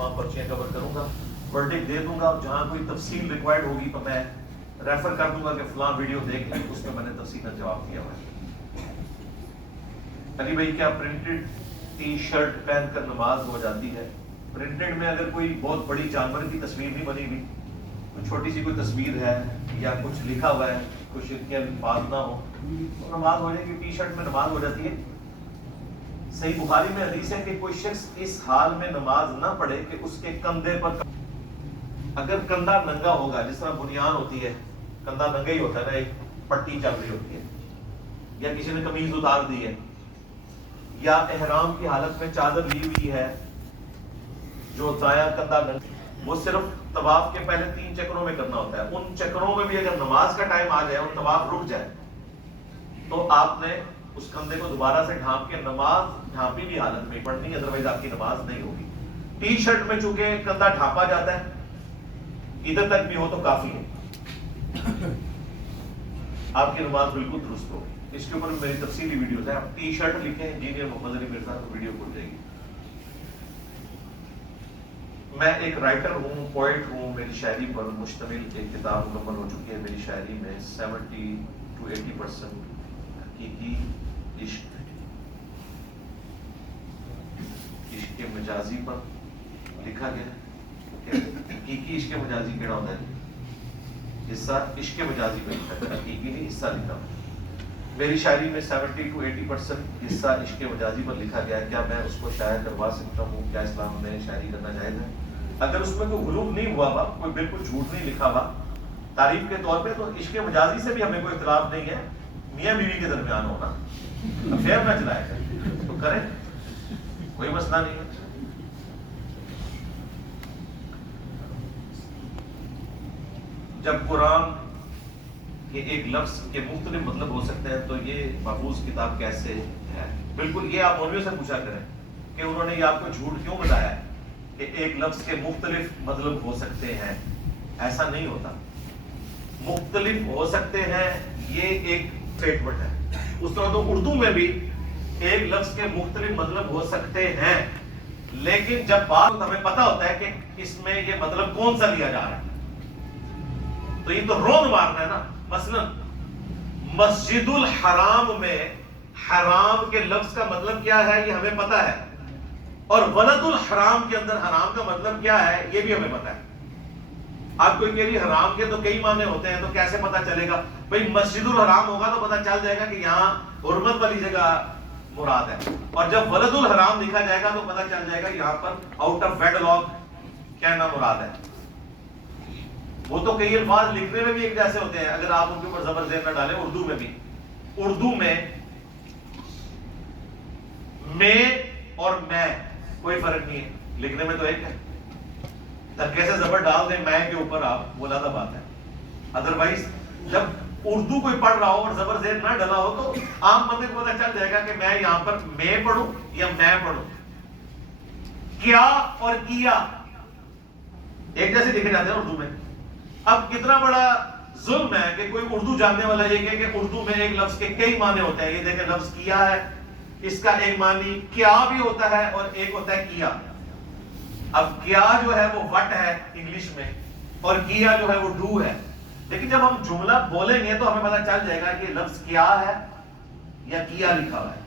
तमाम पर्चियाँ कवर करूँगा, वर्डिक्ट दे दूंगा, जहाँ कोई तफसील रिक्वायर्ड होगी तो मैं रेफर कर दूंगा कि फलां वीडियो देख लें, उसमें मैंने तफसील जवाब दिया हुआ है। अली भाई, क्या प्रिंटेड टी शर्ट पहनकर नमाज हो जाती है? प्रिंटेड में अगर कोई बहुत बड़ी जानवर की तस्वीर नहीं बनी हुई, तो छोटी सी कोई तस्वीर है या कुछ लिखा हुआ है, कुछ इनके अल्फाज ना हो, तो नमाज हो जाएगी। टी शर्ट में नमाज हो जाती है। सही बुखारी में हदीस है कि कोई शख्स इस हाल में नमाज ना पढ़े कि उसके कंधे पर, अगर कंधा नंगा होगा, जिस तरह बुनियान होती है, कंधा नंगा ही होता है ना, एक पट्टी चल रही होती है, या किसी ने कमीज उतार दी है, या एहराम की हालत में चादर ली हुई है, जो दाया कंधा नंगा, वो सिर्फ तवाफ के पहले 3 चक्रों में करना होता है। उन चक्रों में भी अगर नमाज का टाइम आ जाए और तवाफ रुक जाए, तो आपने उस कंधे को दोबारा से ढांप के नमाज ढांपी भी हालत में पढ़नी, अदरवाइज आपकी नमाज नहीं होगी। टी शर्ट में चूंकि कंधा ढांपा जाता है, इधर तक भी हो तो काफी है, आपकी नमाज बिल्कुल दुरुस्त होगी। इसके ऊपर मेरी तफसीली वीडियोस है, आप टी शर्ट लिखें इंजीनियर मोहम्मद अली मिर्जा, तो वीडियो खुल जाएगी। मैं एक राइटर हूँ, पोइट हूँ, मेरी शायरी पर मुश्तमिल एक किताब मुकम्मल हो चुकी है। मेरी शायरी में 70 to 80% हकीकी इश्क, इश्क मजाजी पर लिखा गया। हकीकी इश्क मजाजी केड़ा होता है? हिस्सा इश्क मजाजी पे लिखा है, हकीकी नहीं हिस्सा लिखा। मेरी शायरी में 70 to 80% हिस्सा इश्क मजाजी पर लिखा गया है। क्या मैं उसको शायर करवा सकता हूँ? क्या इस्लाम में शायरी करना जायज़ है? अगर उसमें कोई गुलूब नहीं हुआ हुआ, कोई बिल्कुल झूठ नहीं लिखा हुआ तारीफ के तौर पे, तो इश्क मजाजी से भी हमें कोई इख्तिलाफ नहीं है। मियाँ बीवी के दरमियान होना, अफेयर ना चलाएगा तो करें, कोई मसला नहीं है। जब कुरान के एक लफ्ज के मुख्तलिफ मतलब हो सकते हैं, तो ये महफूज किताब कैसे है? बिल्कुल, ये आप मौलवियों से पूछा करें कि उन्होंने ये आपको झूठ क्यों बताया है कि एक लफ्ज के मुख्तलिफ मतलब हो सकते हैं। ऐसा नहीं होता, मुख्तलिफ हो सकते हैं ये एक स्टेटमेंट है। उस तरह तो उर्दू में भी एक लफ्ज के मुख्तलिफ मतलब हो सकते हैं, लेकिन जब बात हमें पता होता है कि इसमें ये मतलब कौन सा लिया जा रहा है, तो ये तो रोन मारना है ना। मसलन मस्जिदुल हराम में हराम के लफ्ज का मतलब क्या है ये हमें पता है, और वलदुल हराम के अंदर हराम का मतलब क्या है ये भी हमें पता है। आप कोई कह रही हराम के तो कई माने होते हैं, तो कैसे पता चलेगा? भाई मस्जिदुल हराम होगा तो पता चल जाएगा कि यहाँ हुर्मत वाली जगह मुराद है, और जब वलदुल हराम लिखा जाएगा तो पता चल जाएगा यहाँ पर आउट ऑफ वेडलॉक कहना मुराद है। वो तो कई अल्फाज लिखने में भी एक जैसे होते हैं, अगर आप उनके ऊपर जबर ज़ेर न डालें। उर्दू में भी, उर्दू में मैं और मैं कोई फर्क नहीं है, लिखने में तो एक है। धक्के से जबर डाल दें मैं के ऊपर आप, वो ज्यादा बात है। अदरवाइज जब उर्दू कोई पढ़ रहा हो और जबर ज़ेर ना डला हो, तो आम बंदे को पता चल जाएगा कि मैं यहां पर मैं पढ़ूं या मैं पढ़ूं। क्या और किया एक जैसे लिखे जाते हैं उर्दू में। अब कितना बड़ा जुल्म है कि कोई उर्दू जानने वाला ये कहे कि उर्दू में एक लफ्ज के कई माने होते हैं। ये देखें, लफ्ज किया है, इसका एक मानी क्या भी होता है और एक होता है किया। अब क्या जो है वो वट है इंग्लिश में, और किया जो है वो डू है। लेकिन जब हम जुमला बोलेंगे तो हमें पता चल जाएगा कि लफ्ज क्या है या किया लिखा हुआ है।